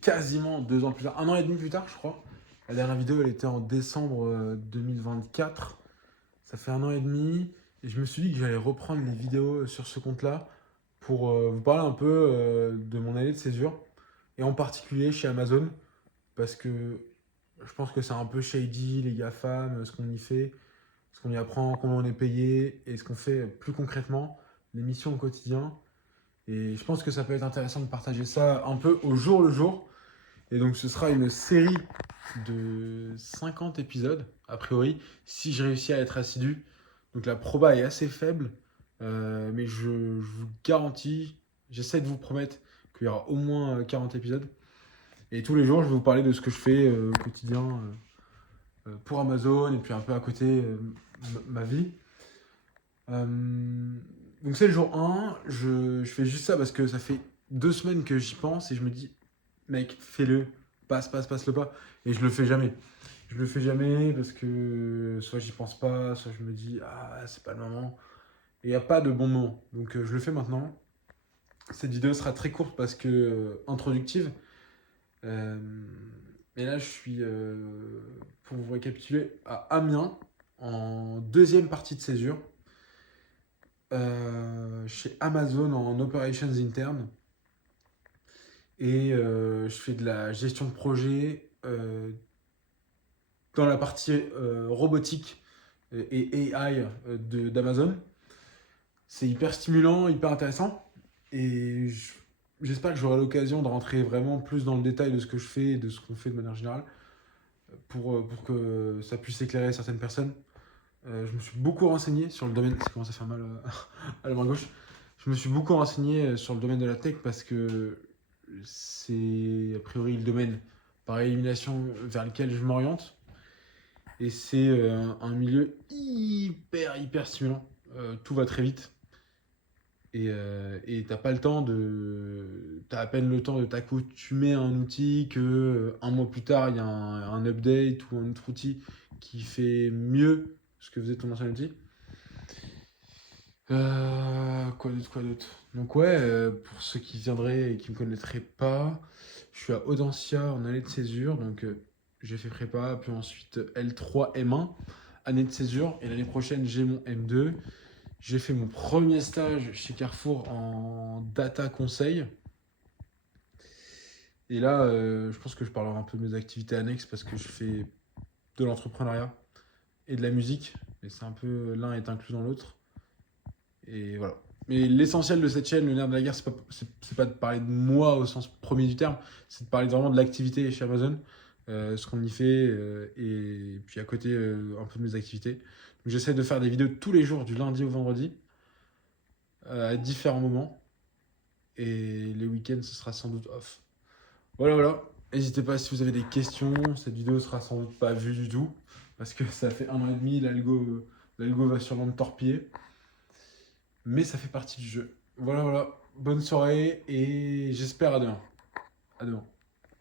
quasiment 2 ans plus tard, 1 an et demi plus tard, je crois. La dernière vidéo, elle était en décembre 2024. Ça fait 1 an et demi. Et je me suis dit que j'allais reprendre les vidéos sur ce compte-là pour vous parler un peu de mon année de césure. Et en particulier chez Amazon. Parce que je pense que c'est un peu shady, les GAFAM, ce qu'on y fait, ce qu'on y apprend, comment on est payé et ce qu'on fait plus concrètement, les missions au quotidien. Et je pense que ça peut être intéressant de partager ça un peu au jour le jour. Et donc ce sera une série de 50 épisodes, a priori, si je réussis à être assidu. Donc la proba est assez faible, mais je vous garantis, j'essaie de vous promettre qu'il y aura au moins 40 épisodes. Et tous les jours, je vais vous parler de ce que je fais au quotidien pour Amazon et puis un peu à côté ma vie. Donc c'est le jour 1, je fais juste ça parce que ça fait 2 semaines que j'y pense et je me dis, mec, fais-le, passe le pas. Et je le fais jamais. Je le fais jamais parce que soit j'y pense pas, soit je me dis, ah, c'est pas le moment. Et il n'y a pas de bon moment. Donc je le fais maintenant. Cette vidéo sera très courte parce que introductive. Euh, et là, je suis, pour vous récapituler, à Amiens, en deuxième partie de césure, chez Amazon en operations interne. Et je fais de la gestion de projet dans la partie robotique et AI d'Amazon. C'est hyper stimulant, hyper intéressant. Et j'espère que j'aurai l'occasion de rentrer vraiment plus dans le détail de ce que je fais et de ce qu'on fait de manière générale pour que ça puisse éclairer certaines personnes. Je me suis beaucoup renseigné sur le domaine. Ça commence à faire mal à la main gauche. Je me suis beaucoup renseigné sur le domaine de la tech parce que c'est a priori le domaine par élimination vers lequel je m'oriente. Et c'est un milieu hyper stimulant. Tout va très vite. Et t'as pas le temps de. T'as à peine le temps de t'accoutumer à un outil que un mois plus tard, il y a un update ou un autre outil qui fait mieux ce que faisait ton ancien outil. Quoi d'autre? Donc ouais, pour ceux qui viendraient et qui me connaîtraient pas, je suis à Audencia en année de césure, donc j'ai fait prépa, puis ensuite L3 M1, année de césure, et l'année prochaine j'ai mon M2. J'ai fait mon premier stage chez Carrefour en data conseil. Et là, je pense que je parlerai un peu de mes activités annexes parce que je fais de l'entrepreneuriat et de la musique. Et c'est un peu l'un est inclus dans l'autre. Et voilà. Mais l'essentiel de cette chaîne, le nerf de la guerre, c'est pas de parler de moi au sens premier du terme, c'est de parler vraiment de l'activité chez Amazon, ce qu'on y fait, et puis à côté, un peu de mes activités. Donc j'essaie de faire des vidéos tous les jours, du lundi au vendredi, à différents moments. Et les week-ends, ce sera sans doute off. Voilà. N'hésitez pas si vous avez des questions. Cette vidéo sera sans doute pas vue du tout. Parce que ça fait 1 an et demi, l'algo va sûrement me torpiller. Mais ça fait partie du jeu. Voilà. Bonne soirée et j'espère à demain. À demain.